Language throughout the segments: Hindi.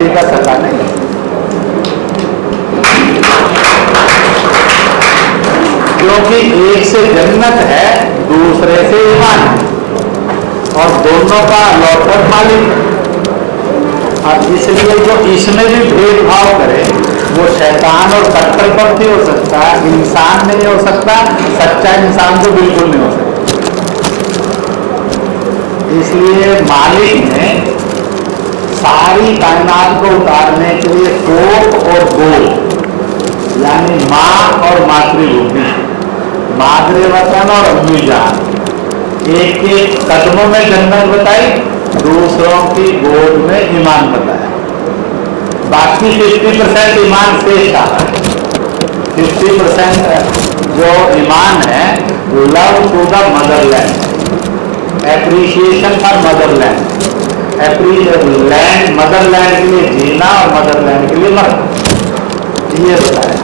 का सका नहीं। क्योंकि एक से जन्नत है, दूसरे से ईमान है, और दोनों का लौटकर मालिक है। और इसलिए जो इसमें भी भेदभाव करे वो शैतान और कट्टरपंथी हो सकता है, इंसान नहीं हो सकता। सच्चा इंसान तो बिल्कुल नहीं हो सकता। इसलिए मालिक ने सारी कायनात को उतारने के लिए कोप और गोल, यानी माँ और मातृभूमि, मादरे वतन और अम्मी जान, एक एक कदमों में जन्नत बताई, दूसरों की गोद में ईमान बताया। बाकी 50% ईमान शेष आता है। 50% जो ईमान है love to the motherland, appreciation for motherland, land motherland के लिए जीना और मदरलैंड के लिए मरना, ये बताया।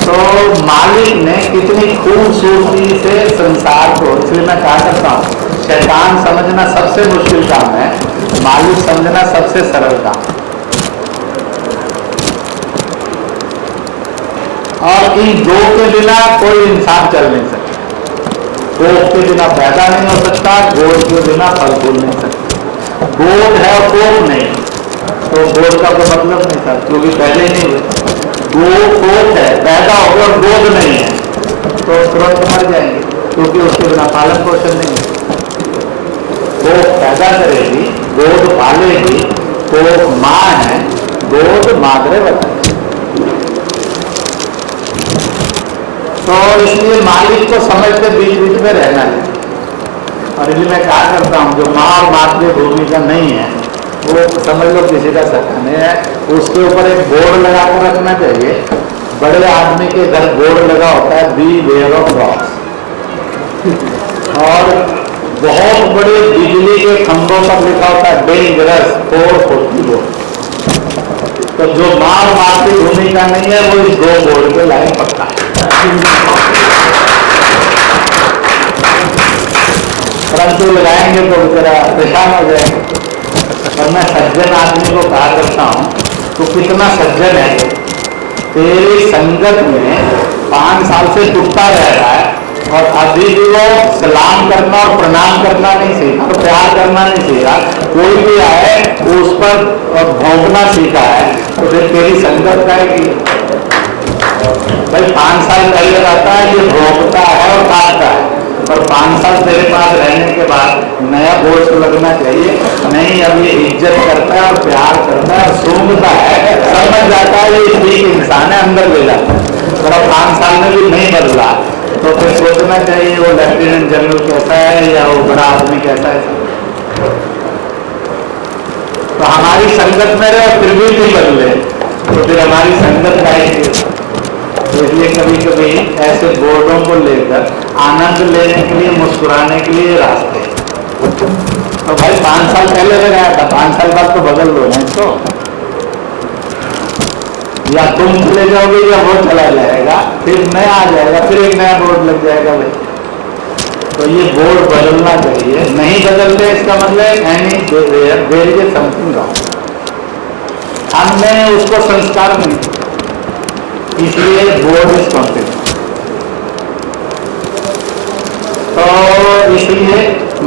तो मालिक ने कितनी खूबसूरती से संसार को, इसलिए मैं कहा करता हूँ शैतान समझना सबसे मुश्किल काम है, मालिक समझना सबसे सरल काम। और इन दो के बिना कोई इंसान चल नहीं सकता। कोप के बिना पैदा नहीं हो सकता, गोद के बिना फल फूल नहीं सकता। गोद है और कोप नहीं, तो गोद का कोई मतलब नहीं था, क्योंकि पहले ही नहीं हुए। कोप है, पैदा हो गया और गोद नहीं है, तो तुरंत मर जाएंगे, क्योंकि उसके बिना पालन पोषण नहीं है। कोप पैदा करेगी, गोद पालेगी, कोप माँ है, गोद मादरे वतन। तो इसलिए मालिक को समझ के बीच बीच में रहना है। और इसलिए मैं कहा करता हूँ जो माँ और मातृभूमि का नहीं है वो समझ लो किसी का सका नहीं है। उसके ऊपर एक बोर्ड लगा कर रखना चाहिए। बड़े आदमी के घर बोर्ड लगा होता है बी वेयर ऑफ डॉग्स, और बहुत बड़े बिजली के खंभों पर लिखा होता है डेंजरस फॉर 44। तो जो माँ और मातृभूमि का नहीं है वो इस दो बोर्ड पे लाइन पक्का है। परंतु लगाएंगे तो बेचारा परेशान हो जाएंगे। और मैं सज्जन आदमी को कहा करता हूँ तो कितना सज्जन है, तेरी संगत में 5 साल से टूटता रह रहा है और अभी भी वो सलाम करना और प्रणाम करना नहीं सीखा, तो प्यार करना नहीं सीखा। कोई भी आए उस पर भौंकना सीखा है, तो फिर तेरी संगत करेगी। भाई 5 साल पहले रहता है ये भोगता है और काटता है, और 5 साल तेरे पास रहने के बाद नया बोझ लगना चाहिए। नहीं, अब ये इज्जत करता है और प्यार करता है, सूंघता है, समझ जाता है ये ठीक इंसान है, अंदर ले जाता है। और अब 5 साल में भी नहीं बदला तो फिर सोचना चाहिए वो लेफ्टिनेंट जनरल कैसा है या वो बड़ा आदमी कैसा है। तो हमारी संगत में रहे फिर भी नहीं बदले तो फिर हमारी संगत रहेगी। तो इसलिए कभी कभी ऐसे बोर्डों को लेकर आनंद लेने के लिए, मुस्कुराने के लिए रास्ते। तो भाई 5 साल पहले लगाया था, 5 साल बाद तो बदल लो ना इसको, या तुम चले जाओगे या वो चला जाएगा, फिर नया आ जाएगा, फिर एक नया बोर्ड लग जाएगा भाई। तो ये बोर्ड बदलना चाहिए। नहीं बदलते इसका मतलब any there is something wrong. हमने उसको संस्कार नहीं, इसलिए बोर्ड इज कॉन्फिडेंट। तो इसलिए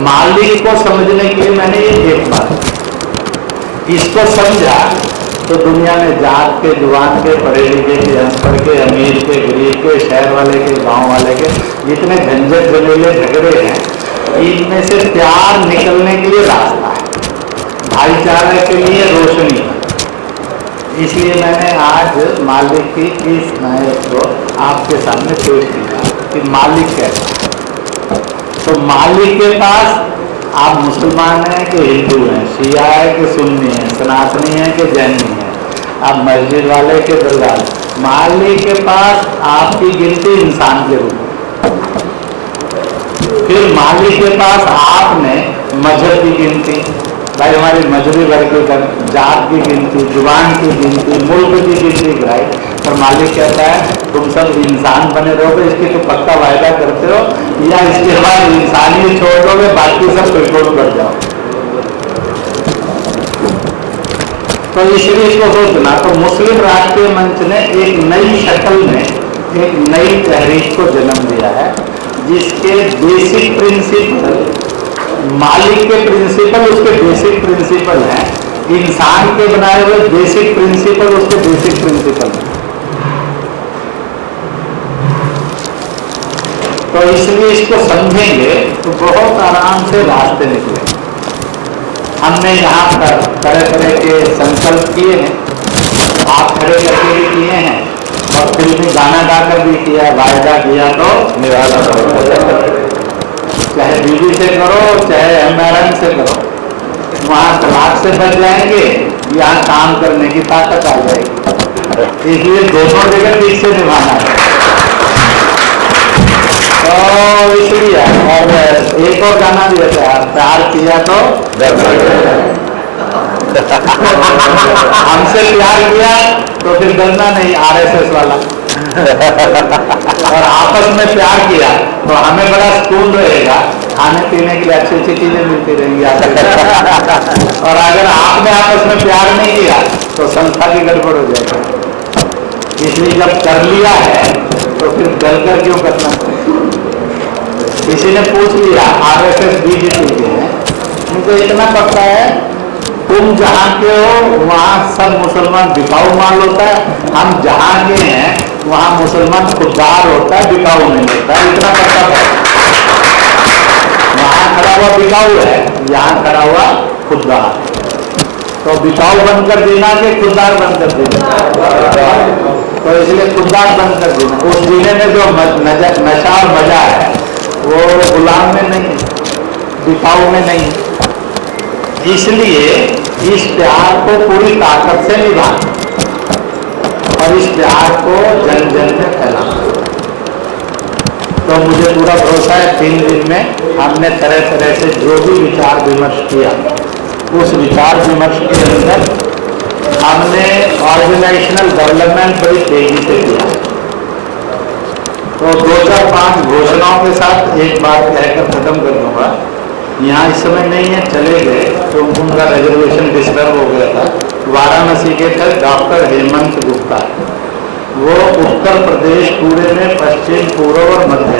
मालिक को समझने के लिए मैंने ये एक बात इसको समझा तो दुनिया में जात के, जुबान के, पढ़े लिखे के, अनपढ़ के, अमीर के, गरीब के, शहर वाले के, गांव वाले के, जितने झंझट झमेले झगड़े हैं, इनमें से प्यार निकलने के लिए रास्ता है, भाईचारे के लिए रोशनी है। इसलिए मैंने आज मालिक की इस नायक को आपके सामने पेश किया कि मालिक कैसा है। तो मालिक के पास आप मुसलमान हैं कि हिंदू हैं, शिया है कि सुन्नी है, सनातनी है कि जैनी है, आप मस्जिद वाले के दरगाह, मालिक के पास आपकी गिनती इंसान के रूप में। फिर मालिक के पास आपने मजहब की गिनती, भाई हमारी मजहबी वर्गीकरण, जात की गिनती, जुबान की गिनती, मुल्क की गिनती कराई। और मालिक कहता है तुम सब इंसान बने रहोगे, इसकी तो पक्का वायदा करते हो, या इसके बाद इंसानियत छोड़ दोगे, बाकी सब पेट्रोल कर जाओ। तो इसलिए इसको सोचना। तो मुस्लिम राष्ट्रीय मंच ने एक नई शक्ल में एक नई तहरीक को जन्म दिया है, जिसके बेसिक प्रिंसिपल, मालिक के प्रिंसिपल उसके बेसिक प्रिंसिपल हैं, इंसान के बनाए हुए बेसिक प्रिंसिपल उसके बेसिक प्रिंसिपल हैं। तो इसलिए इसको समझेंगे तो बहुत आराम से रास्ते निकलेंगे। हमने यहाँ पर तरह तरह के संकल्प किए हैं, आप खड़े करके भी किए हैं और फिल्मी गाना गाकर भी किया, वायदा किया तो निभाना पड़ेगा। चाहे बीवी से करो चाहे एमआरएन से करो, वहाँ तलाक से बच जाएंगे, यहाँ काम करने की ताकत आ जाएगी। इसलिए दोनों जगह ठीक से निभाना है। तो इसलिए और एक और गाना भी है, प्यार किया तो हमसे प्यार किया तो फिर डरना नहीं, आरएसएस वाला। और आपस में प्यार किया तो हमें बड़ा सुकून रहेगा, खाने पीने के लिए अच्छी अच्छी चीजें मिलती रहेंगी आपको। और अगर आपने आपस में प्यार नहीं किया तो संस्था की गड़बड़ हो जाएगी। इसलिए जब कर लिया है तो फिर डर कर क्यों करना। किसी ने पूछ लिया आरएसएस बीजेपी के हैं, मुझे इतना पता है तुम जहाँ के हो वहाँ सब मुसलमान बिकाऊ माल होता है, हम जहाँ के हैं वहाँ मुसलमान खुददार होता है, बिकाऊ नहीं होता है, इतना पता है। वहाँ खड़ा हुआ बिकाऊ है, यहाँ खड़ा हुआ खुददार। तो बिकाऊ बनकर देना कि खुददार बनकर देना। तो इसलिए खुददार बनकर देना। उस जीने में जो नशा और मजा है वो गुलाम में नहीं, बिकाऊ में नहीं। इसलिए इस प्यार को पूरी ताकत से निभाना और इस प्यार को जन जन में फैलाना। तो मुझे पूरा भरोसा है 3 दिन में हमने तरह तरह से जो भी विचार विमर्श किया, उस विचार विमर्श के अंदर हमने ऑर्गेनाइजेशनल डेवलपमेंट बड़ी तेजी से किया। तो 2-4-5 घोषणाओं के साथ एक बात कहकर खत्म कर दूंगा। यहाँ इस समय नहीं है, चले गए तो उनका रिजर्वेशन डिस्टर्ब हो गया था। वाराणसी के थे डॉक्टर हेमंत गुप्ता, वो उत्तर प्रदेश पूरे में पश्चिम, पूर्व और मध्य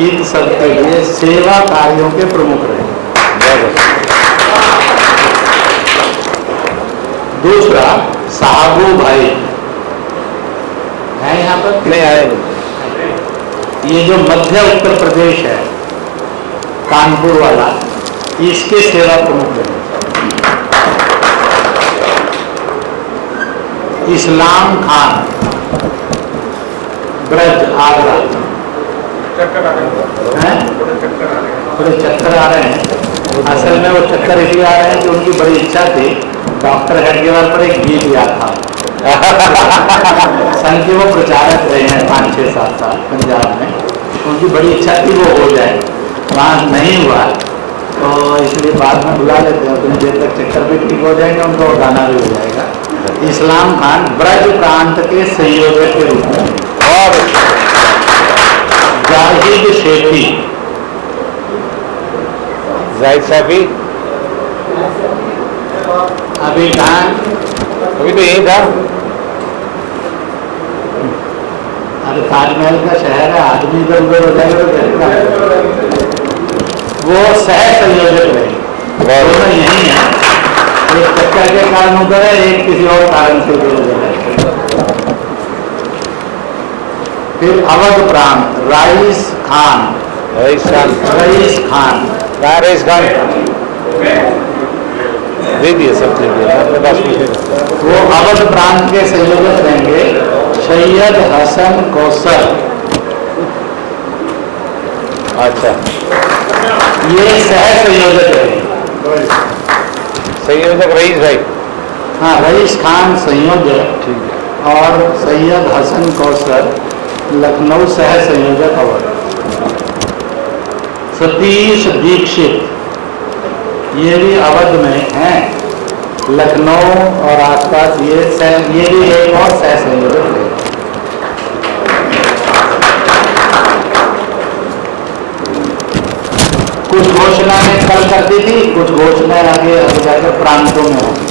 इन सब के लिए सेवा कार्यों के प्रमुख रहे। दूसरा साहबू भाई है, यहाँ पर नहीं आए। ये जो मध्य उत्तर प्रदेश है कानपुर वाला, इसके सेवा प्रमुख है। इस्लाम खान ब्रज आगरा, थोड़े चक्कर आ रहे हैं। असल में वो चक्कर इसलिए आ रहे हैं कि उनकी बड़ी इच्छा थी डॉक्टर हेडगेवार पर एक गीत याद था। संघ के वो प्रचारक रहे हैं 5-6-7 साल पंजाब में, उनकी बड़ी इच्छा थी वो हो जाए, वहाँ नहीं हुआ तो इसलिए बाद में बुला लेते हैं। कुछ देर तक चक्कर भी ठीक हो जाएंगे, उनको गाना भी हो जाएगा। इस्लाम खान ब्रज प्रांत के संयोजक के रूप में, और जाहिद शेखी, जाहिद साहबी अभी कहाँ, अभी तो यही था। अरे ताजमहल का शहर है, आदमी इधर उधर हो जाएगा तो कैसे। वो सह संयोजक रहे, दोनों यही है। एक चक्कर के कारण उधर है, एक किसी और कारण से उधर है। फिर अवध प्रांत रईस खान, रईस खान दे दिए, सब दे दिए। वो अवध प्रांत के संयोजक रहेंगे सैयद हसन कौसर। अच्छा, ये सह संयोजक है। संयोजक रईस भाई, हाँ, रईस खान संयोजक, ठीक है। और सैयद हसन कौसर लखनऊ सह संयोजक अवध। सतीश दीक्षित ये भी अवध में हैं, लखनऊ और आसपास। ये भी एक और सह संयोजक है। कुछ घोषणाएं कल कर दी थी, कुछ घोषणाएं आगे जाकर प्रांतों में होंगी।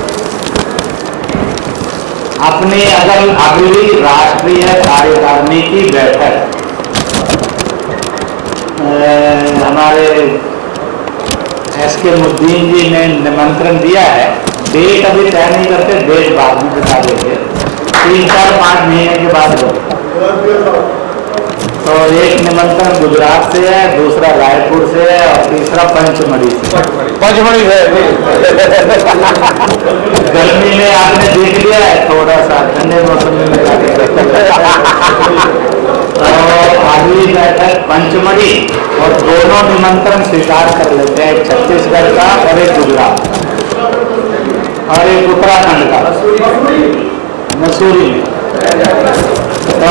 अपनी अगली राष्ट्रीय कार्यकारिणी की बैठक हमारे SK-मुद्दीन जी ने निमंत्रण दिया है। डेट अभी तय नहीं करते, डेट बाद में बता देंगे, 3-4-5 महीने के बाद होगा। तो एक निमंत्रण गुजरात से है, दूसरा रायपुर से है और तीसरा पंचमढ़ी से। पंचमढ़ी है। गर्मी में आपने देख लिया है, थोड़ा सा ठंडे मौसम में तो अगली बैठक पंचमढ़ी और दोनों निमंत्रण स्वीकार कर लेते हैं, एक छत्तीसगढ़ का और एक गुजरात और एक उत्तराखंड का मसूरी में। तो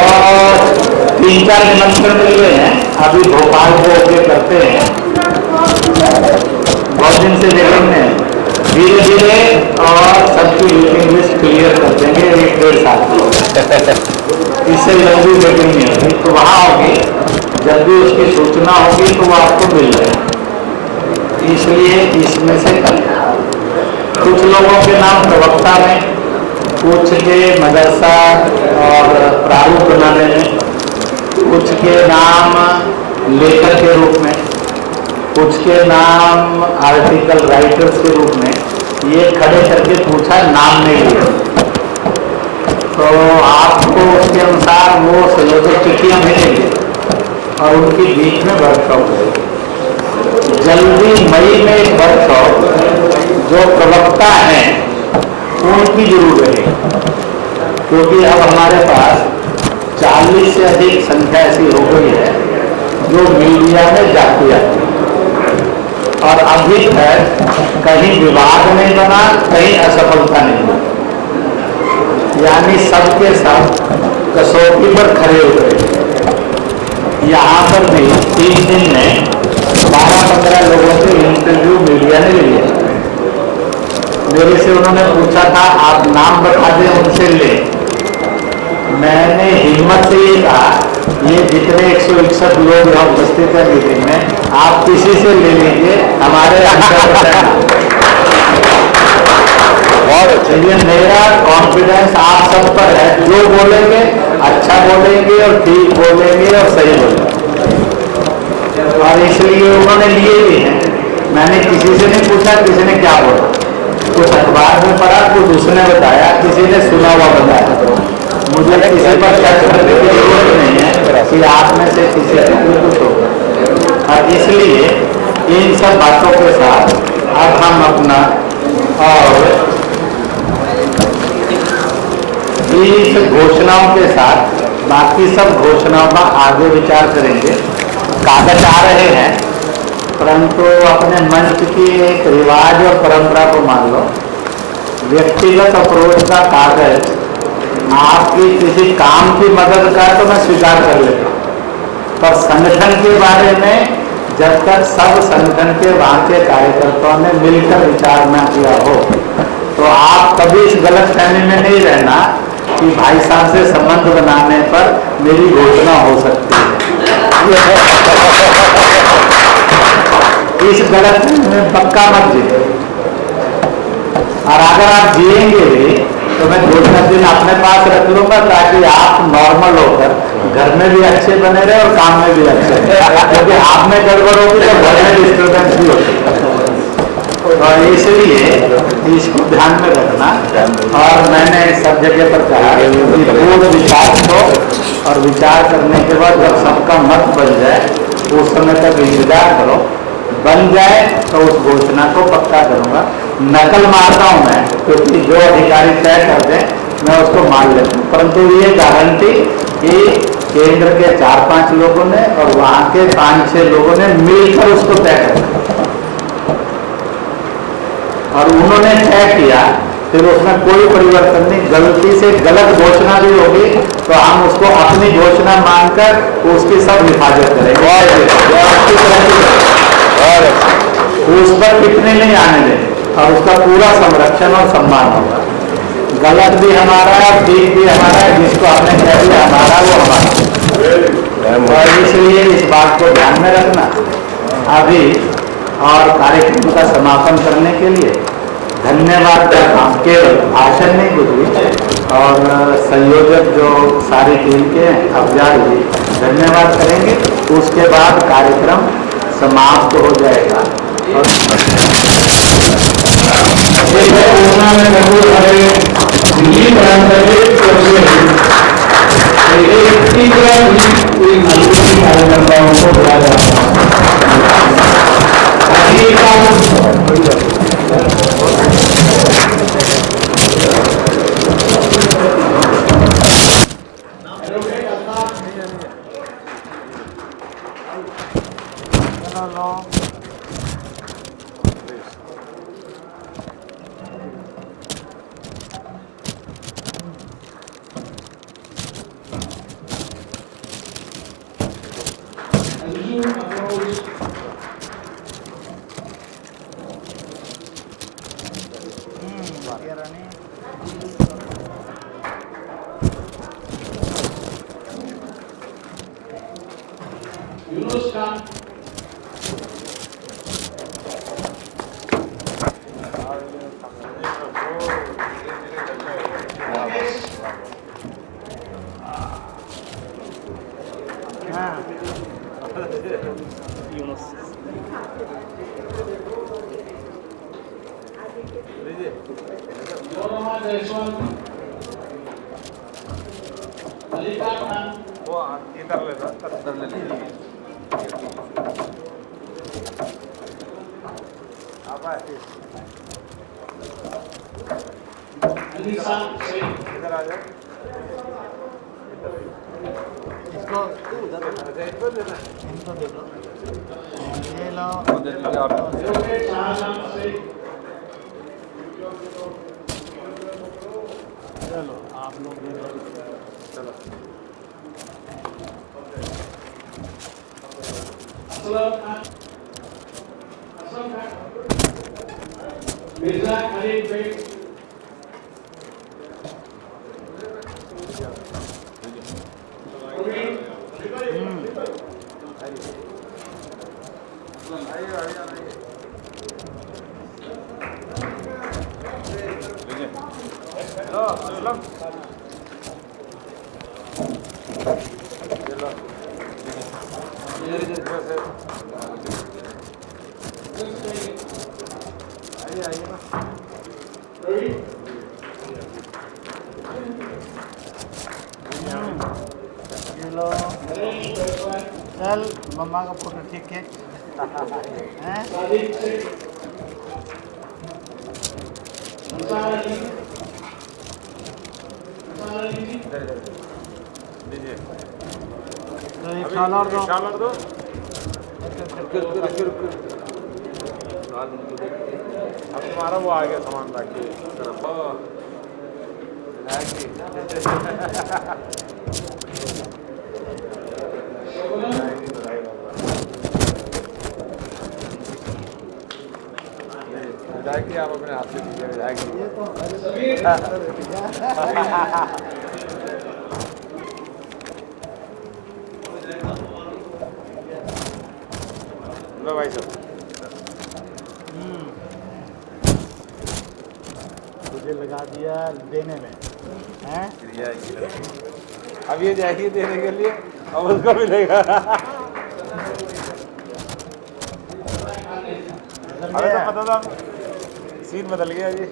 3-4 निमंत्रण मिल गए हैं। अभी भोपाल को ओके करते हैं, बहुत दिन से देखेंगे, धीरे धीरे और सबकी वेटिंग लिस्ट क्लियर कर देंगे 1-1.5 साल। इससे लंबी वेटिंग नहीं होगी, तो वहाँ होगी, जब भी उसकी सूचना होगी तो वो आपको मिल जाएगी। इसलिए इसमें से कल कुछ लोगों के नाम प्रवक्ता में, कुछ के मदरसा और प्रारूप बनाने में, कुछ के नाम लेखक के रूप में, कुछ के नाम आर्टिकल राइटर्स के रूप में, ये खड़े करके पूछा, नाम नहीं लिया। तो आपको उसके अनुसार वो संयोजक चिट्ठियाँ मिलेंगी और उनकी बीच में वर्कशॉप होगी। जल्दी मई में एक वर्कशॉप जो प्रवक्ता हैं उनकी जरूर रहेगी, क्योंकि अब हमारे पास 40 से अधिक संख्या ऐसी हो गई है जो मीडिया में जाती आती है और अभी तक कहीं विवाद नहीं बना, कहीं असफलता नहीं बनी, यानी सबके सब कसौटी पर खड़े उतरे। यहाँ पर भी 3 दिन में 12-15 लोगों के इंटरव्यू मीडिया ने लिया। मेरे से उन्होंने पूछा था आप नाम बता दें, उनसे ले। मैंने हिम्मत से ये कहा, ये जितने 161 लोग यहाँ उपस्थित है मीटिंग में, आप किसी से ले लीजिए, हमारे ये मेरा कॉन्फिडेंस आप सब पर है। जो बोलेंगे अच्छा बोलेंगे और ठीक बोलेंगे और सही बोलेंगे, और इसलिए उन्होंने लिए भी हैं। मैंने किसी से नहीं पूछा किसी ने क्या बोला, कुछ अखबार में पढ़ा, कुछ उसने बताया, किसी ने सुना हुआ बताया। मुझे किसी पर चर्च करने की जरूरत नहीं है कि आप में से किसी को कुछ होगा। और इसलिए इन सब बातों के साथ अब हम अपना और इस घोषणाओं के साथ बाकी सब घोषणाओं का आगे विचार करेंगे। कागज आ रहे हैं, परंतु अपने मंच की एक रिवाज और परंपरा को मान लो। व्यक्तिगत अप्रोच का कागज आपकी किसी काम की मदद का तो मैं स्वीकार कर लेता हूँ, पर संगठन के बारे में जब तक सब संगठन के वहाँ के कार्यकर्ताओं ने मिलकर विचार न किया हो, तो आप कभी इस गलत फहमी में नहीं रहना कि भाई साहब से संबंध बनाने पर मेरी घोषणा हो सकती है। इस गलत फहमी में पक्का मत जिए, और अगर आप जिएंगे भी तो मैं 2-4 दिन अपने पास रख लूंगा, ताकि आप नॉर्मल होकर घर में भी अच्छे बने रहे और काम में भी अच्छे, क्योंकि आप में गड़बड़ होगी तो घर में डिस्टर्बेंस भी होगी। और इसलिए इसको ध्यान में रखना। और मैंने सब जगह पर कहा कि पूर्ण विचार को, और विचार करने के बाद जब सबका मत बन जाए उस समय तक इंतजार करो, बन जाए तो उस घोषणा को पक्का करूंगा। नकल मारता हूं मैं, क्योंकि जो अधिकारी तय कर दें मैं उसको मान लेता हूँ, परंतु ये गारंटी कि केंद्र के 4-5 लोगों ने और वहाँ के 5-6 लोगों ने मिलकर उसको तय करना, और उन्होंने तय किया, फिर उसमें कोई परिवर्तन नहीं। गलती से गलत घोषणा भी होगी तो हम उसको अपनी घोषणा मानकर उसकी सब हिफाजत करेंगे, उस पर टिप्पणी नहीं आने देंगे, और उसका पूरा संरक्षण और सम्मान होगा। गलत भी हमारा है और ठीक भी हमारा है, जिसको आपने कह दिया हमारा वो हमारा। और इसलिए इस बात को ध्यान में रखना। अभी और कार्यक्रम का समापन करने के लिए धन्यवाद। केवल भाषण नहीं, कुछ भी और संयोजक जो सारी टीम के हैं अफजाल जी धन्यवाद करेंगे। उसके बाद कार्यक्रम समाप्त हो जाएगा। और कार्यकर्ताओं को दिया जाता चल मम्मा का फोटो ठीक है दो अब तुम्हारा वो आ गया सामान बाकी विधायक आप अपने हाथ से दीजिए विधायक लो भाई साहब तुझे लगा दिया देने में हैं अब ये जाएगी देने के लिए अब उसको मिलेगा अरे तो पता था सीन बदल गया जी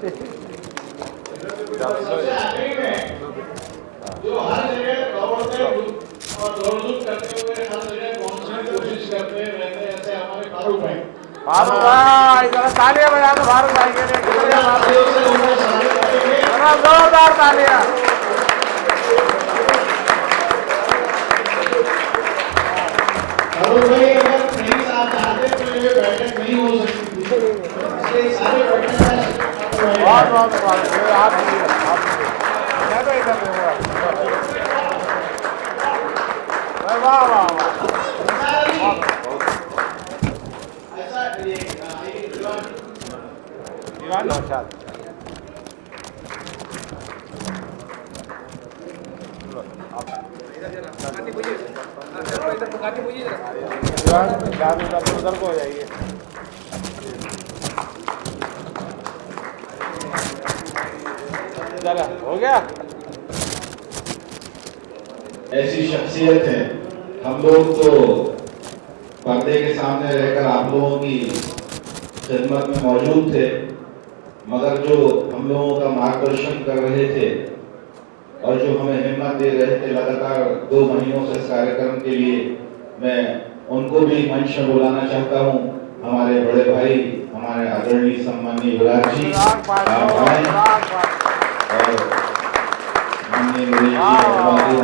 जो हर जगह दौड़ते और दौड़ करते हुए हर जगह पहुंचने की कोशिश करते रहते हैं ऐसे हमारे फारूक भाई तालियां बजा दो फारूक भाई के लिए जोरदार तालियां फारूक भाई अगर नहीं साथ आते तो ये बैठक नहीं हो सकती थी सारे बहुत आप मैं तो इधर वाह वाह वाह ऐसा दीवान नौशाद उधर को हो जाइए चला हो गया ऐसी शख्सियत है। हम लोग तो पर्दे के सामने रहकर आप लोगों की खिदमत में मौजूद थे, मगर जो हम लोगों का मार्गदर्शन कर रहे थे और जो हमें हिम्मत दे रहे थे लगातार 2 महीनों से इस कार्यक्रम के लिए, मैं उनको भी मंच में बुलाना चाहता हूँ। हमारे बड़े भाई, हमारे आदरणीय सम्माननीय युवराज जी और माननीय नरेश जी, हमारे